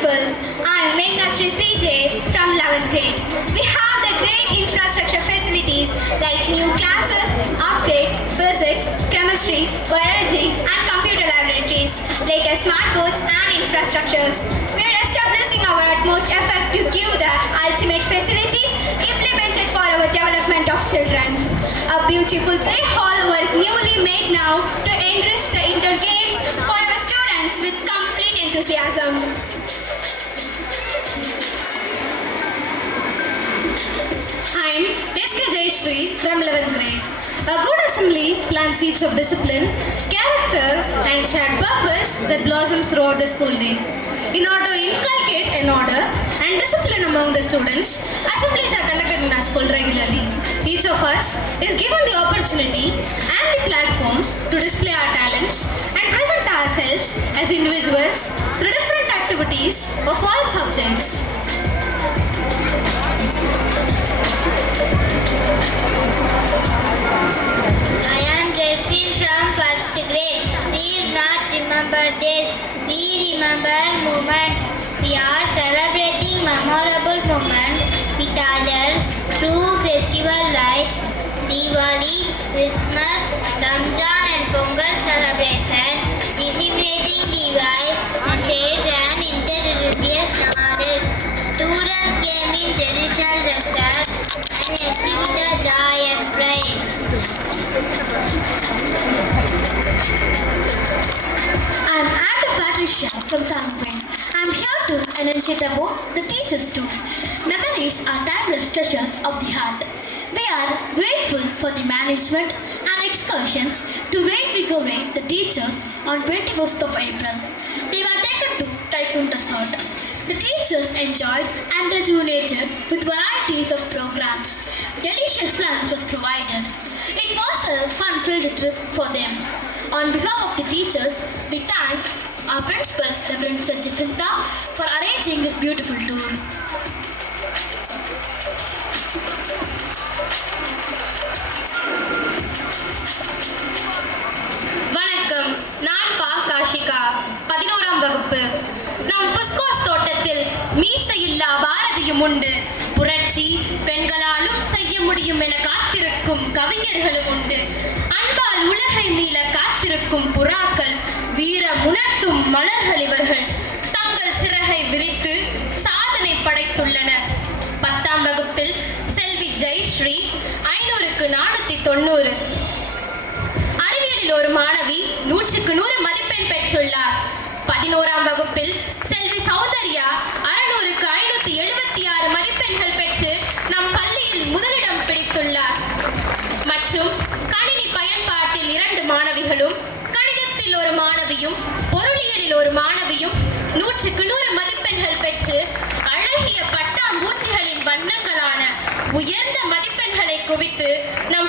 Principals. I am Meghasri CJ from 11th grade. We have the great infrastructure facilities like new classes, upgrade, physics, chemistry, biology and computer laboratories, latest smart boards and infrastructures. We are establishing our utmost effort to give the ultimate facilities implemented for our development of children. A beautiful play hall was newly made now to enrich the indoor games for our students with complete enthusiasm. I'm SK Jayashree from 11th grade. A good assembly plants seeds of discipline, character and shared purpose that blossoms throughout the school day. In order to inculcate an order and discipline among the students, assemblies are conducted in our school regularly. Each of us is given the opportunity and the platform to display our talents and present ourselves as individuals through different activities of all subjects. I am Jasmine from 1st grade. Please not remember this. We remember moments. We are celebrating memorable moments with others through festival like Diwali, Christmas, Ramzan and Pongal celebration, disseminating device, message and interreligious knowledge. Students came in traditional dresses and exhibited joy and pride. I'm Ada Patricia from 7th grade. I'm here to enunciate about the teachers too. Memories are timeless treasures of the heart. We are grateful for the management and excursions to reinvigorate the teachers on 21st of April. They were taken to Tycoon Resort. The teachers enjoyed and rejuvenated with varieties of programs. Delicious lunch was provided. It was a fun-filled trip for them. On behalf of the teachers, we thank our principal, Reverend Sanjay Jacinta, for arranging this beautiful tour. வணக்கம், நான் பா காஷிகா, 11ஆம் வகுப்பு. நம் புஸ்கோஸ் தோட்டத்தில் மீசையில்லா பாரதியும் உண்டு, புரட்சி பெண்களாலும் செய்ய முடியும் என காத்திருக்கும் கவிஞர்களும் உண்டு, அன்பால் உலகை மீள காத்திருக்கும் புறாக்கள், வீரம் உணர்த்தும் மலர்கள் இவர்கள் தங்கள் சிறகை விரித்து சாதனை படைத்துள்ளனர். 10ஆம் வகுப்பில் செல்வி ஜெயஸ்ரீ 500க்கு 490. அறிவியலில் ஒரு மாணவி 100க்கு 100 மதிப்பெண் பெற்றுள்ளார். 11ஆம் வகுப்பில் செல்வி சௌந்தர்யா 600க்கு 576 மதிப்பெண்கள் பெற்று நம் பள்ளியில் முதலிடம் பிடித்துள்ளார். மற்றும் கணினி பயன்பாட்டில் 2 மாணவிகளும், கணிதத்தில் ஒரு மாணவியும், பொருளியலில் ஒரு மாணவியும் 100க்கு 100 மதிப்பெண்கள் பெற்று அழகிய பட்டாம்பூச்சிகளின் வண்ணங்களான உயர்ந்த மதிப்பெண்களை குவித்து நம்